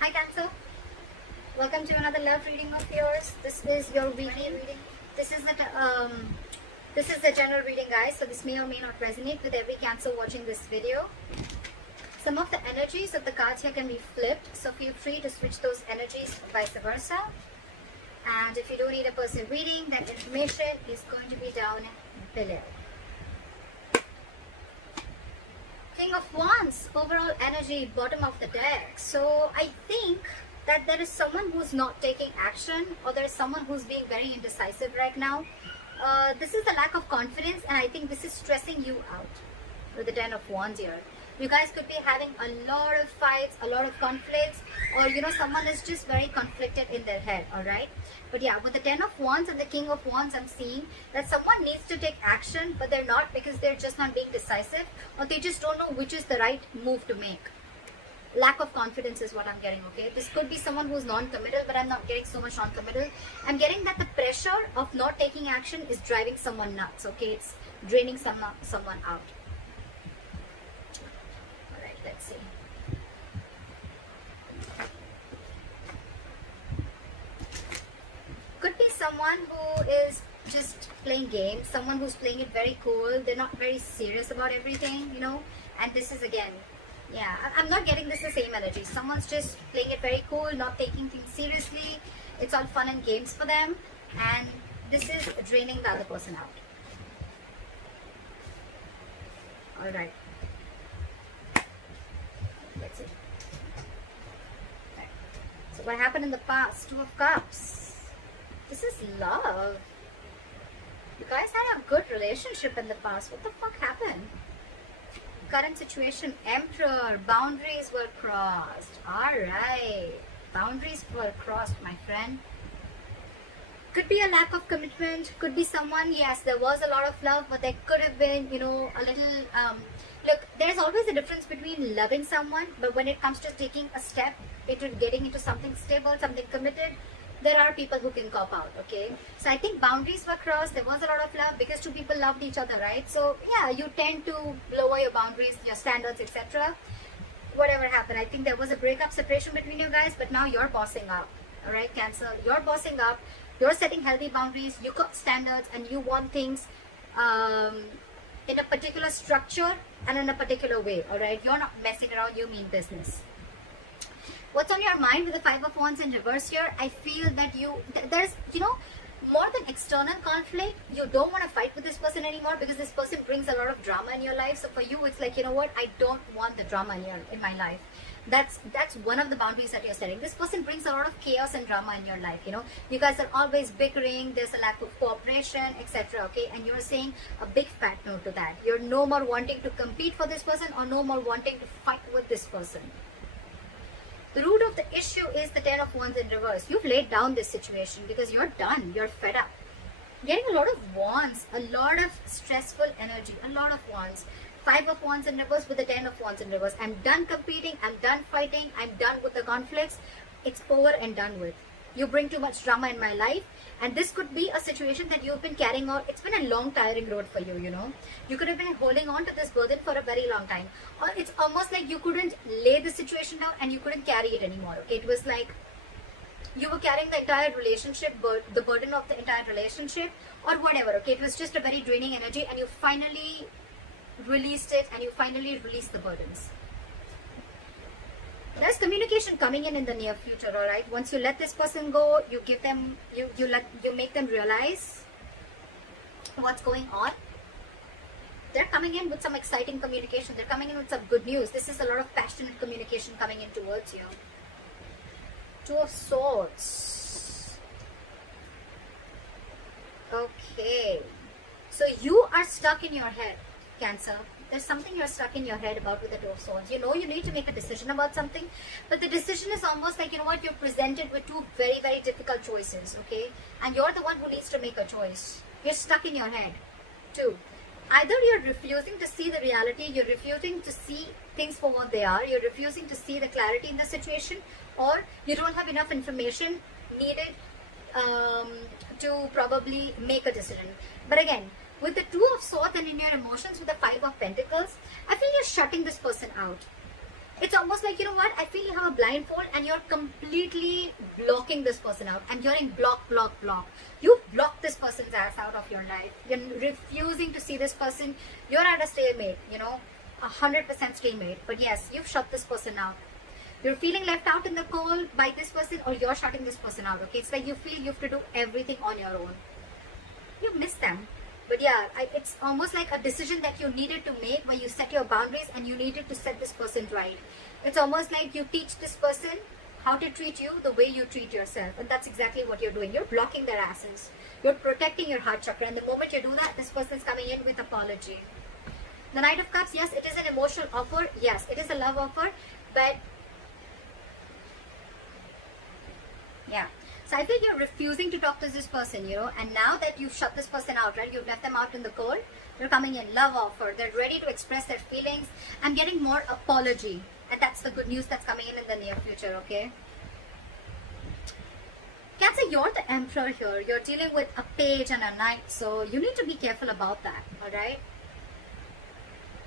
Hi Cancer, welcome to another love reading of yours. This is your weekly reading. This is the general reading, guys. So this may or may not resonate with every Cancer watching this video. Some of the energies of the cards here can be flipped, so feel free to switch those energies, vice versa. And if you don't need a personal reading, that information is going to be down below. King of Wands, overall energy, bottom of the deck. So I think that there is someone who's not taking action, or there is someone who's being very indecisive right now. This is the lack of confidence, and I think this is stressing you out with the Ten of Wands here. You guys could be having a lot of fights, a lot of conflicts, or someone is just very conflicted in their head, alright? But yeah, with the Ten of Wands and the King of Wands, I'm seeing that someone needs to take action, but they're not, because they're just not being decisive, or they just don't know which is the right move to make. Lack of confidence is what I'm getting, okay? This could be someone who's non-committal, but I'm not getting so much non-committal. I'm getting that the pressure of not taking action is driving someone nuts, okay? It's draining someone out. Alright, let's see. Could be someone who is just playing games, someone who's playing it very cool. They're not very serious about everything, and this is again, yeah, I'm not getting this the same energy. Someone's just playing it very cool, not taking things seriously. It's all fun and games for them, and this is draining the other person out. Alright, let's see. Right. So what happened in the past? Two of Cups. This is love. You guys had a good relationship in the past. What the fuck happened? Current situation, Emperor. Boundaries were crossed. Alright. Boundaries were crossed, my friend. Could be a lack of commitment. Could be someone, yes, there was a lot of love, but there could have been, a little... look, there's always a difference between loving someone, but when it comes to taking a step into getting into something stable, something committed, there are people who can cop out, okay? So I think boundaries were crossed. There was a lot of love because two people loved each other, right? So yeah, you tend to lower your boundaries, your standards, etc. Whatever happened, I think there was a breakup, separation between you guys, but now you're bossing up, all right, Cancer? You're bossing up. You're setting healthy boundaries. You got standards, and you want things in a particular structure and in a particular way, all right? You're not messing around. You mean business. What's on your mind with the Five of Wands in reverse here? I feel that there's, more than external conflict, you don't want to fight with this person anymore, because this person brings a lot of drama in your life. So for you, it's like, you know what? I don't want the drama in my life. That's one of the boundaries that you're setting. This person brings a lot of chaos and drama in your life, You guys are always bickering. There's a lack of cooperation, etc. Okay? And you're saying a big fat no to that. You're no more wanting to compete for this person, or no more wanting to fight with this person. The root of the issue is the Ten of Wands in reverse. You've laid down this situation because you're done. You're fed up. Getting a lot of wands, a lot of stressful energy, a lot of wands. Five of Wands in reverse with the Ten of Wands in reverse. I'm done competing. I'm done fighting. I'm done with the conflicts. It's over and done with. You bring too much drama in my life. And this could be a situation that you've been carrying on. It's been a long, tiring road for you, You could have been holding on to this burden for a very long time. Or it's almost like you couldn't lay the situation down and you couldn't carry it anymore, okay? It was like you were carrying the entire relationship, the burden of the entire relationship, or whatever, okay? It was just a very draining energy, and you finally released it, and you finally released the burdens. There's communication coming in the near future, all right? Once you let this person go, you give them, you make them realize what's going on. They're coming in with some exciting communication. They're coming in with some good news. This is a lot of passionate communication coming in towards you. Two of Swords. Okay. So you are stuck in your head, Cancer. There's something you're stuck in your head about with the Two of Swords. You need to make a decision about something, but the decision is almost like, you're presented with two very, very difficult choices, okay? And you're the one who needs to make a choice. You're stuck in your head. Two. Either you're refusing to see the reality, you're refusing to see things for what they are, you're refusing to see the clarity in the situation, or you don't have enough information needed to probably make a decision. But again, with the Two of Swords and in your emotions with the Five of Pentacles, I feel you're shutting this person out. It's almost like, you know what, I feel you have a blindfold and you're completely blocking this person out, and you're in block. You block this person's ass out of your life. You're refusing to see this person. You're at a stalemate, 100% stalemate. But yes, you've shut this person out. You're feeling left out in the cold by this person, or you're shutting this person out, okay? It's like you feel you have to do everything on your own. You miss them. But yeah, it's almost like a decision that you needed to make, where you set your boundaries and you needed to set this person right. It's almost like you teach this person how to treat you the way you treat yourself. And that's exactly what you're doing. You're blocking their asses. You're protecting your heart chakra. And the moment you do that, this person's coming in with apology. The Knight of Cups, yes, it is an emotional offer. Yes, it is a love offer. But yeah. So I feel you're refusing to talk to this person, and now that you've shut this person out, right? You've left them out in the cold. They're coming in, love offer. They're ready to express their feelings. I'm getting more apology. And that's the good news that's coming in the near future, okay? Cancer, you're the Emperor here. You're dealing with a page and a knight. So you need to be careful about that, alright?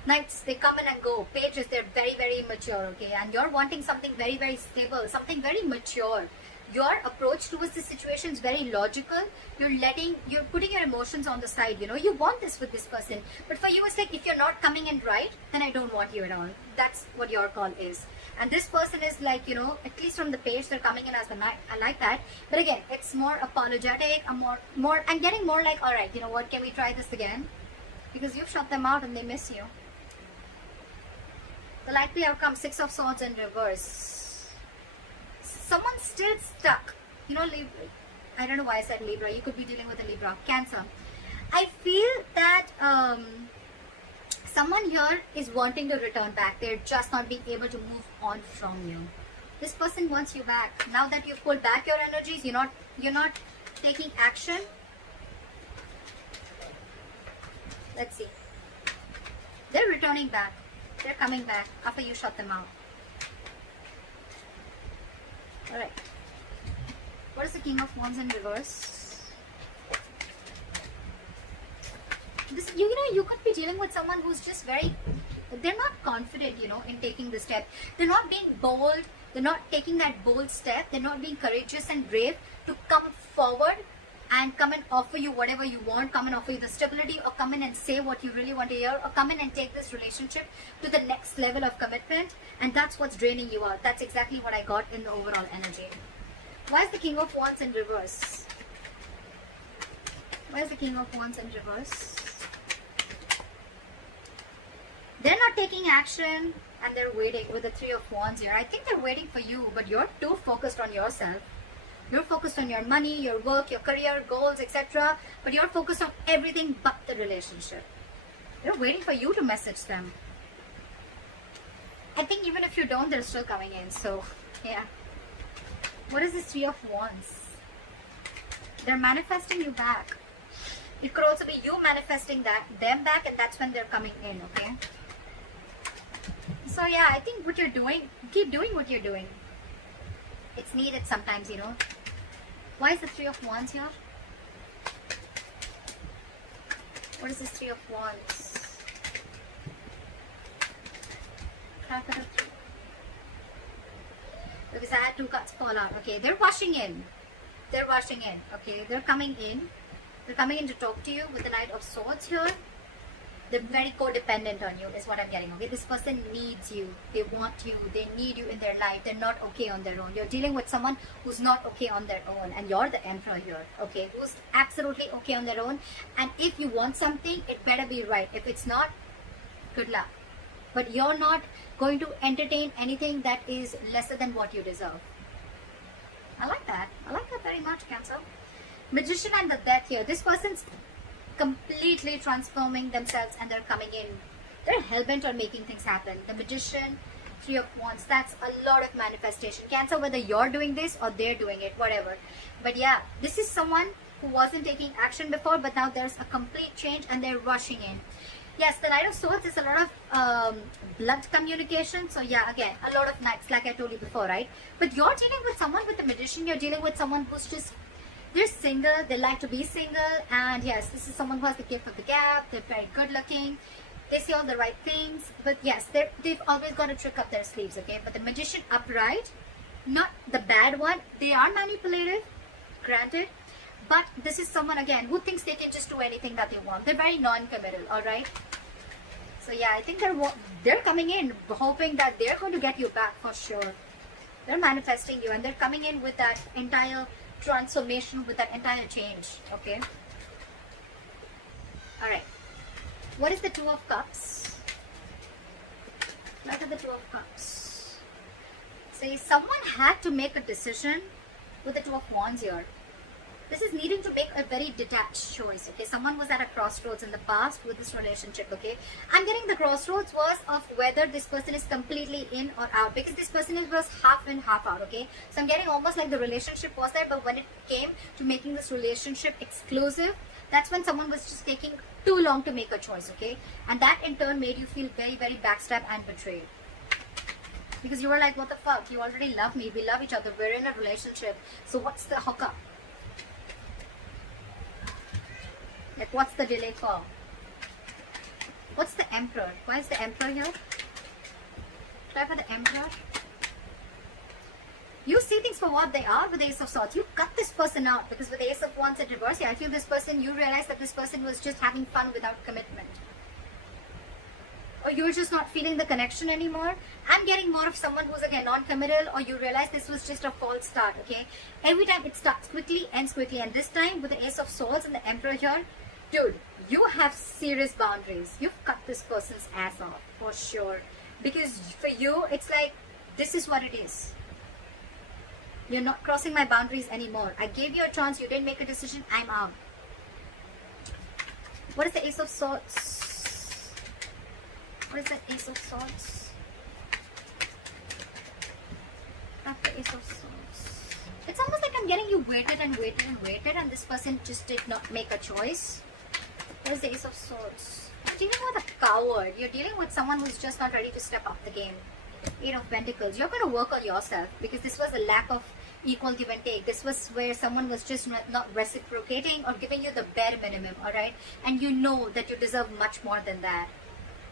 Knights, they come in and go. Pages, they're very, very immature, okay? And you're wanting something very, very stable, something very mature. Your approach towards the situation is very logical. You're putting your emotions on the side, you want this with this person. But for you, it's like, if you're not coming in right, then I don't want you at all. That's what your call is. And this person is like, at least from the page, they're coming in as the knight. I like that. But again, it's more apologetic, I'm getting more like, all right, you know what, can we try this again? Because you've shut them out and they miss you. The likely outcome, 6 of Swords in reverse. Someone's still stuck. Libra. I don't know why I said Libra. You could be dealing with a Libra. Cancer. I feel that someone here is wanting to return back. They're just not being able to move on from you. This person wants you back. Now that you've pulled back your energies, you're not taking action. Let's see. They're returning back. They're coming back after you shut them out. Alright. What is the King of Wands in reverse? This, you could be dealing with someone who's just they're not confident, in taking the step. They're not being bold. They're not taking that bold step. They're not being courageous and brave to come forward and come and offer you whatever you want, come and offer you the stability, or come in and say what you really want to hear, or come in and take this relationship to the next level of commitment. And that's what's draining you out. That's exactly what I got in the overall energy. Why is the King of Wands in reverse? Why is the King of Wands in reverse? They're not taking action and they're waiting with the 3 of Wands here. I think they're waiting for you, but you're too focused on yourself. You're focused on your money, your work, your career, goals, etc. But you're focused on everything but the relationship. They're waiting for you to message them. I think even if you don't, they're still coming in. So, yeah. What is this 3 of Wands? They're manifesting you back. It could also be you manifesting them back, and that's when they're coming in, okay? So, yeah, I think what you're doing, keep doing what you're doing. It's needed sometimes, Why is the 3 of Wands here? What is this 3 of Wands? Because I had 2 cards fall out. Okay, they're rushing in. They're rushing in. Okay, they're coming in. They're coming in to talk to you with the Knight of Swords here. They're very codependent on you is what I'm getting. Okay, this person needs you. They want you. They need you in their life. They're not okay on their own. You're dealing with someone who's not okay on their own, and you're the Emperor here. Okay, who's absolutely okay on their own. And if you want something, it better be right. If it's not, good luck. But you're not going to entertain anything that is lesser than what you deserve. I like that. I like that very much, Cancer. Magician and the Death here. This person's completely transforming themselves and they're coming in. They're hell-bent on making things happen. The Magician, 3 of Wands, that's a lot of manifestation. Cancer, whether you're doing this or they're doing it, whatever. But yeah, this is someone who wasn't taking action before, but now there's a complete change and they're rushing in. Yes, the Knight of Swords is a lot of blood communication. So yeah, again, a lot of knights, like I told you before, right? But you're dealing with someone with the Magician. You're dealing with someone who's just, they're single. They like to be single. And yes, this is someone who has the gift of the gab. They're very good looking. They say all the right things, but yes, they've always got a trick up their sleeves, okay? But the Magician upright, not the bad one, they are manipulative, granted, but this is someone, again, who thinks they can just do anything that they want. They're very non-committal, alright? So yeah, I think they're coming in hoping that they're going to get you back for sure. They're manifesting you, and they're coming in with that entire transformation, with that entire change, okay? Alright. What is the Two of Cups? What are the Two of Cups? See, someone had to make a decision with the Two of Wands here. This is needing to make a very detached choice, okay? Someone was at a crossroads in the past with this relationship, okay? I'm getting the crossroads was of whether this person is completely in or out, because this person was half in, half out, okay? So I'm getting almost like the relationship was there, but when it came to making this relationship exclusive, that's when someone was just taking too long to make a choice, okay? And that in turn made you feel very, very backstabbed and betrayed. Because you were like, what the fuck? You already love me. We love each other. We're in a relationship. So what's the hookup? Like, what's the delay for? What's the Emperor? Why is the Emperor here? Try for the Emperor. You see things for what they are with the Ace of Swords. You cut this person out, because with the Ace of Wands in reverse, yeah, I feel this person, you realize that this person was just having fun without commitment. Or you're just not feeling the connection anymore. I'm getting more of someone who's again non-committal, or you realize this was just a false start, okay? Every time it starts quickly, ends quickly. And this time with the Ace of Swords and the Emperor here, dude, you have serious boundaries. You've cut this person's ass off, for sure. Because for you, it's like, this is what it is. You're not crossing my boundaries anymore. I gave you a chance. You didn't make a decision. I'm out. What is the Ace of Swords? What is the Ace of Swords? After Ace of Swords. It's almost like I'm getting you waited and waited and waited, and this person just did not make a choice. What is the Ace of Swords? You're dealing with a coward. You're dealing with someone who's just not ready to step up the game. Eight of Pentacles. You're going to work on yourself, because this was a lack of equal give and take. This was where someone was just not reciprocating or giving you the bare minimum, alright? And you know that you deserve much more than that.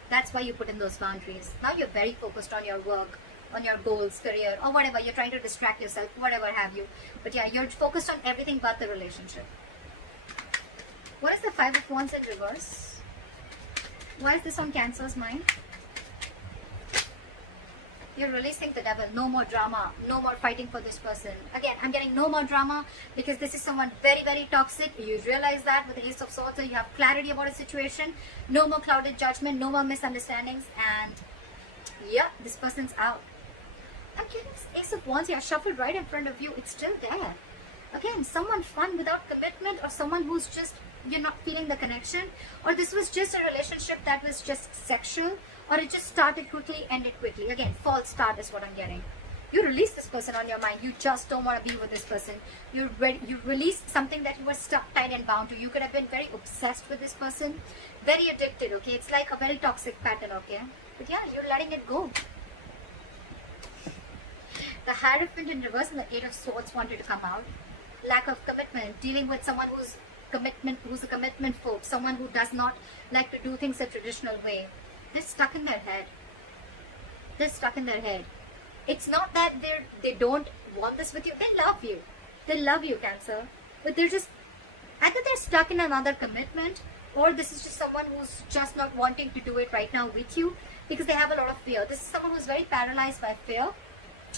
That's why you put in those boundaries. Now you're very focused on your work, on your goals, career, or whatever. You're trying to distract yourself, whatever have you. But yeah, you're focused on everything but the relationship. What is the Five of Wands in reverse? Why is this on Cancer's mind? You're releasing the devil. No more drama. No more fighting for this person. Again, I'm getting no more drama, because this is someone very, very toxic. You realize that with the Ace of Swords, so you have clarity about a situation. No more clouded judgment. No more misunderstandings. And yeah, this person's out. I'm getting this Ace of Wands here shuffled right in front of you. It's still there. Again, someone fun without commitment, or someone who's just, you're not feeling the connection, or this was just a relationship that was just sexual, or it just started quickly, ended quickly. Again, false start is what I'm getting. You release this person on your mind. You just don't want to be with this person. You release something that you were stuck, tied and bound to. You could have been very obsessed with this person, very addicted, okay? It's like a very toxic pattern, okay? But yeah, you're letting it go. The Hierophant in reverse and the Eight of Swords wanted to come out. Lack of commitment, dealing with someone who's a commitment phobe, someone who does not like to do things a traditional way. They're stuck in their head. They're stuck in their head. It's not that they don't want this with you. They love you. They love you, Cancer. But they're just, either they're stuck in another commitment, or this is just someone who's just not wanting to do it right now with you, because they have a lot of fear. This is someone who's very paralyzed by fear,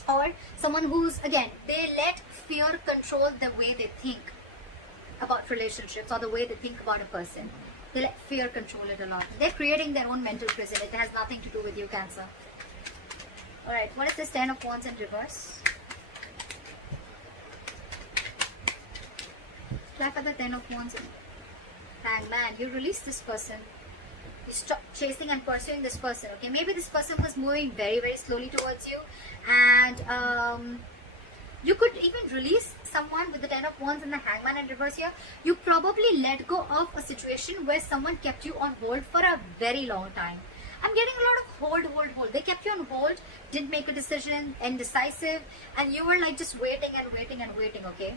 or someone who's, again, they let fear control the way they think about relationships, or the way they think about a person. They let fear control it a lot. They're creating their own mental prison. It has nothing to do with you, Cancer. Alright, what is this Ten of Wands in reverse? Try for the Ten of Wands in Hangman. You release this person. You stop chasing and pursuing this person, okay? Maybe this person was moving very, very slowly towards you, and you could even release someone with the Ten of Wands and the Hangman in reverse here. You probably let go of a situation where someone kept you on hold for a very long time. I'm getting a lot of hold. They kept you on hold, didn't make a decision, indecisive, and you were like just waiting and waiting and waiting, okay?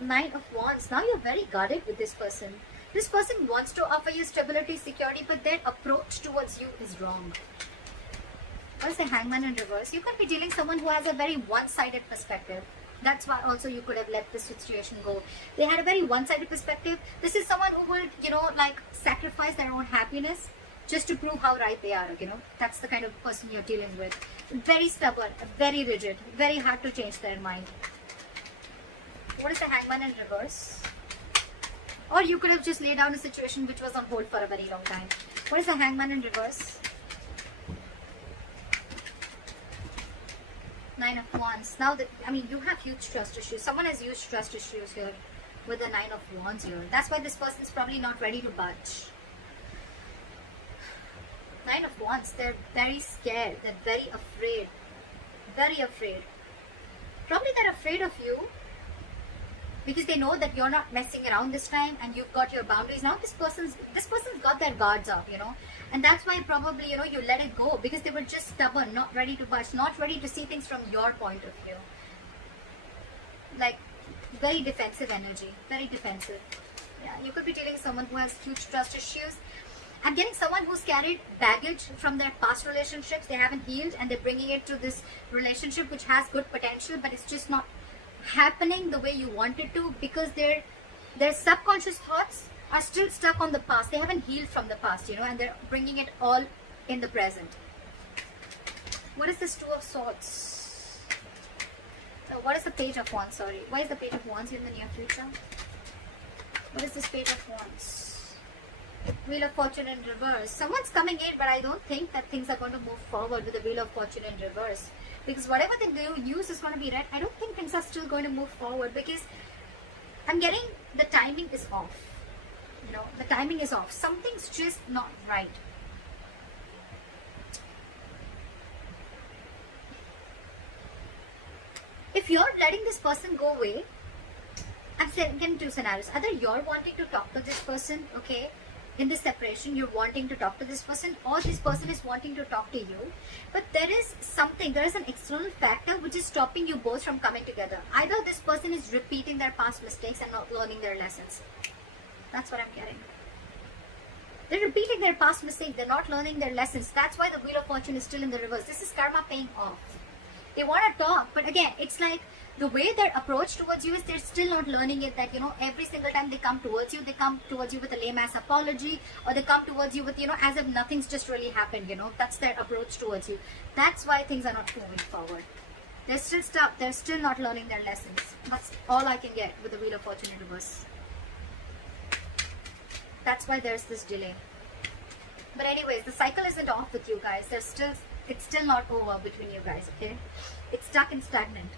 Nine of Wands. Now you're very guarded with this person. This person wants to offer you stability, security, but their approach towards you is wrong. What is the Hangman in reverse? You could be dealing someone who has a very one-sided perspective. That's why also you could have let this situation go. They had a very one-sided perspective. This is someone who will, like sacrifice their own happiness just to prove how right they are, That's the kind of person you're dealing with. Very stubborn, very rigid, very hard to change their mind. What is the Hangman in reverse? Or you could have just laid down a situation which was on hold for a very long time. What is the Hangman in reverse? Nine of Wands. Now, you have huge trust issues. Someone has huge trust issues here with the Nine of Wands here. That's why this person is probably not ready to budge. Nine of Wands, they're very scared. They're very afraid. Very afraid. Probably they're afraid of you because they know that you're not messing around this time and you've got your boundaries. Now this person's got their guards up, and that's why probably, you let it go because they were just stubborn, not ready to budge, not ready to see things from your point of view. Like, very defensive energy, very defensive. Yeah, you could be dealing with someone who has huge trust issues. I'm getting someone who's carried baggage from their past relationships. They haven't healed and they're bringing it to this relationship which has good potential, but it's just not happening the way you want it to because their subconscious thoughts are still stuck on the past. They haven't healed from the past, and they're bringing it all in the present. What is this Two of Swords? What is the Page of Wands? Sorry. Why is the Page of Wands in the near future? What is this Page of Wands? Wheel of Fortune in reverse. Someone's coming in, but I don't think that things are going to move forward with the Wheel of Fortune in reverse. Because whatever they use is going to be right. I don't think things are still going to move forward because I'm getting the timing is off. The timing is off. Something's just not right. If you're letting this person go away, I'm getting two scenarios. Either you're wanting to talk to this person, okay? In this separation, you're wanting to talk to this person, or this person is wanting to talk to you. But there is an external factor which is stopping you both from coming together. Either this person is repeating their past mistakes and not learning their lessons. That's what I'm getting. They're repeating their past mistakes. They're not learning their lessons. That's why the Wheel of Fortune is still in the reverse. This is karma paying off. They want to talk, but again, it's like the way their approach towards you is they're still not learning it, that every single time they come towards you with a lame ass apology, or they come towards you with as if nothing's just really happened. That's their approach towards you. That's why things are not moving forward. They're still stuck. They're still not learning their lessons. That's all I can get with the Wheel of Fortune in reverse. That's why there's this delay. But anyways, the cycle isn't off with you guys. It's still not over between you guys, okay? It's stuck and stagnant.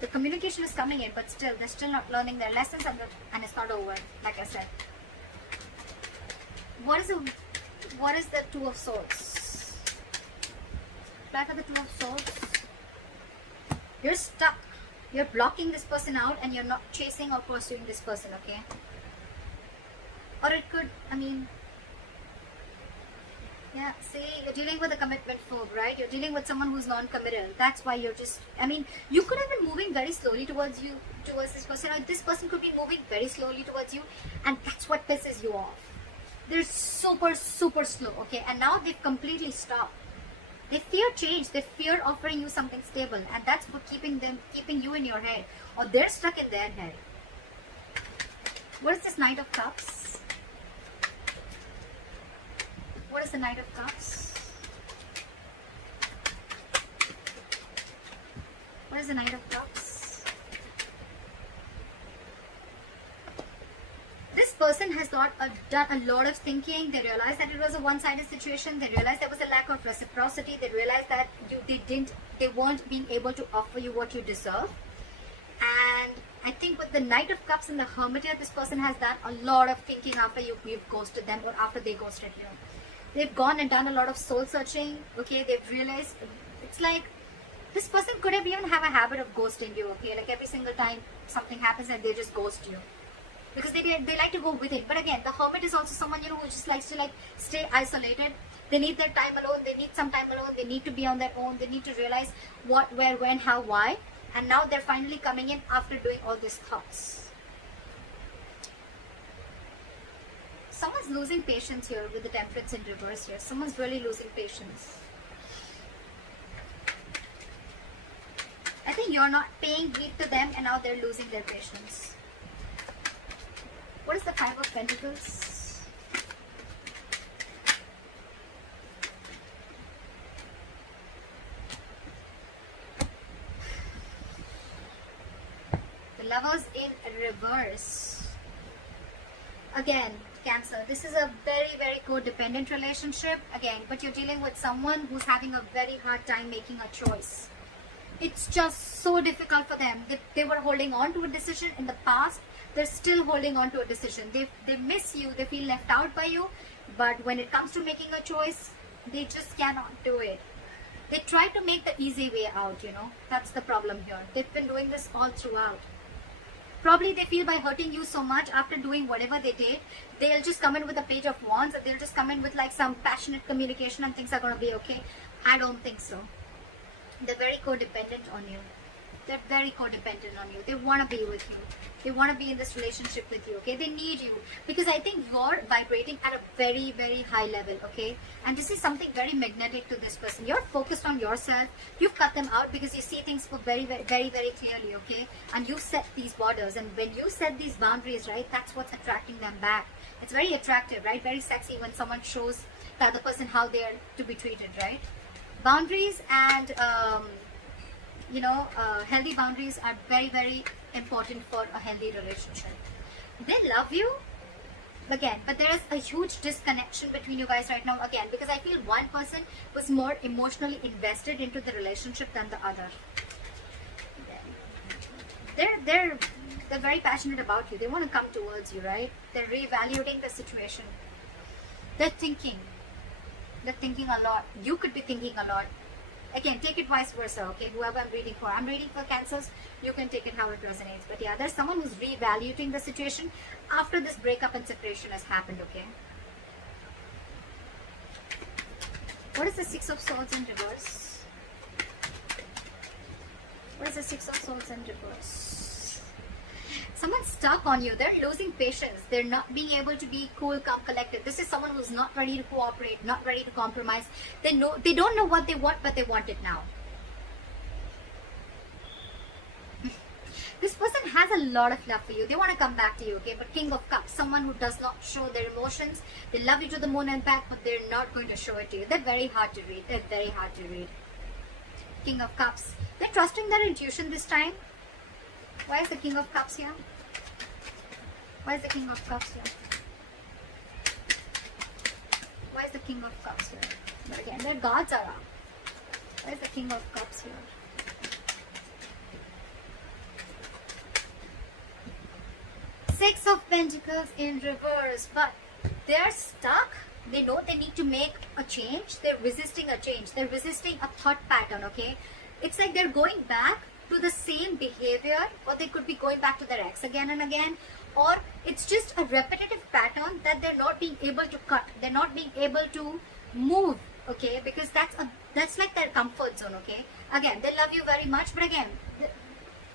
The communication is coming in, but still, they're still not learning their lessons, and it's not over, like I said. What is the Two of Swords? Back of the Two of Swords. You're stuck. You're blocking this person out, and you're not chasing or pursuing this person, okay? Or it could, yeah, see, you're dealing with a commitment phobe, right? You're dealing with someone who's non-committal. That's why you're just, you could have been moving very slowly towards this person, or this person could be moving very slowly towards you, and that's what pisses you off. They're super, super slow, okay? And now they've completely stopped. They fear change. They fear offering you something stable, and that's what keeping you in your head, or they're stuck in their head. What is this Knight of Cups? What is the Knight of Cups? What is the Knight of Cups? This person has done a lot of thinking. They realized that it was a one-sided situation. They realized there was a lack of reciprocity. They realized that they weren't being able to offer you what you deserve. And I think with the Knight of Cups and the Hermit here, this person has done a lot of thinking after you've ghosted them, or after they ghosted you. They've gone and done a lot of soul searching, okay? They've realized, it's like, this person could have even have a habit of ghosting you, okay? Like every single time something happens and they just ghost you. Because they like to go with it. But again, the Hermit is also someone, who just likes to stay isolated. They need their time alone. They need some time alone. They need to be on their own. They need to realize what, where, when, how, why. And now they're finally coming in after doing all these thoughts. Someone's losing patience here with the Temperance in reverse here. Someone's really losing patience. I think you're not paying heed to them and now they're losing their patience. What is the Five of Pentacles? The Lovers in reverse. Again, Cancer, this is a very, very codependent relationship. Again, but you're dealing with someone who's having a very hard time making a choice. It's just so difficult for them. They were holding on to a decision in the past. They're still holding on to a decision. They miss you. They feel left out by you. But when it comes to making a choice, they just cannot do it. They try to make the easy way out, you know. That's the problem here. They've been doing this all throughout. Probably they feel by hurting you so much after doing whatever they did, they'll just come in with a page of wands, and they'll just come in with like some passionate communication and things are going to be okay. I don't think so. They're very codependent on you. They're very codependent on you. They want to be with you. They want to be in this relationship with you, okay? They need you because I think you're vibrating at a very, very high level, okay? And this is something very magnetic to this person. You're focused on yourself. You've cut them out because you see things for very, very, very, very clearly, okay? And you've set these borders. And when you set these boundaries, right, that's what's attracting them back. It's very attractive, right? Very sexy when someone shows the other person how they are to be treated, right? Boundaries and healthy boundaries are very, very important for a healthy relationship. They love you again, but there is a huge disconnection between you guys right now again, because I feel one person was more emotionally invested into the relationship than the other. They're very passionate about you. They want to come towards you, right? They're reevaluating the situation. They're thinking a lot. You could be thinking a lot. Again, take it vice versa, okay? Whoever I'm reading for Cancers, you can take it how it resonates. But yeah, there's someone who's reevaluating the situation after this breakup and separation has happened, okay? What is the Six of Swords in reverse? What is the Six of Swords in reverse? Someone's stuck on you. They're losing patience. They're not being able to be cool, calm, collected. This is someone who's not ready to cooperate, not ready to compromise. They don't know what they want, but they want it now. This person has a lot of love for you. They want to come back to you, okay? But King of Cups, someone who does not show their emotions. They love you to the moon and back, but they're not going to show it to you. They're very hard to read. They're very hard to read. King of Cups. They're trusting their intuition this time. Why is the King of Cups here? Why is the King of Cups here? Why is the King of Cups here? But again, their guards are up. Why is the King of Cups here? Six of Pentacles in reverse. But they're stuck. They know they need to make a change. They're resisting a change. They're resisting a thought pattern, okay? It's like they're going back to the same behavior, or they could be going back to their ex again and again, or it's just a repetitive pattern that they're not being able to cut. They're not being able to move, okay? Because that's like their comfort zone, okay? Again, they love you very much, but again,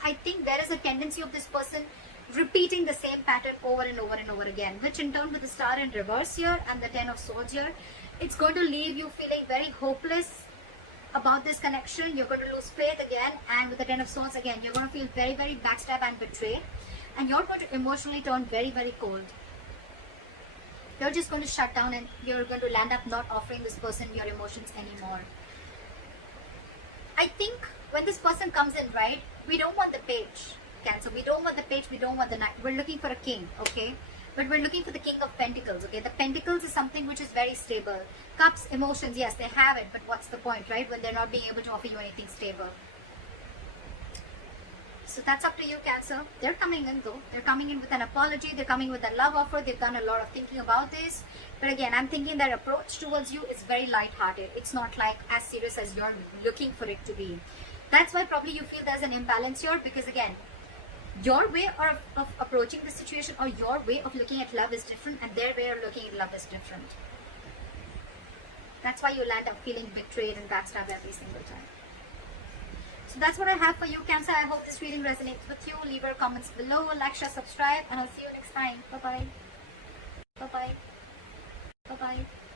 I think there is a tendency of this person repeating the same pattern over and over and over again, which in turn with the Star in reverse here and the Ten of Swords here, it's going to leave you feeling very hopeless about this connection. You're going to lose faith again, and with the Ten of Swords again, you're going to feel very, very backstabbed and betrayed, and you're going to emotionally turn very, very cold. You're just going to shut down, and you're going to land up not offering this person your emotions anymore. I think when this person comes in, right, we don't want the page, Cancer. We don't want the page, we don't want the knight. We're looking for a king, okay? But we're looking for the King of Pentacles, okay? The Pentacles is something which is very stable. Cups, emotions, yes, they have it, but what's the point, right? When they're not being able to offer you anything stable. So that's up to you, Cancer. They're coming in though. They're coming in with an apology. They're coming with a love offer. They've done a lot of thinking about this. But again, I'm thinking their approach towards you is very light-hearted. It's not like as serious as you're looking for it to be. That's why probably you feel there's an imbalance here, because again, your way of approaching the situation or your way of looking at love is different, and their way of looking at love is different. That's why you land up feeling betrayed and backstabbed every single time. So that's what I have for you, Cancer. I hope this reading resonates with you. Leave your comments below, like, share, subscribe, and I'll see you next time. Bye-bye. Bye-bye. Bye-bye.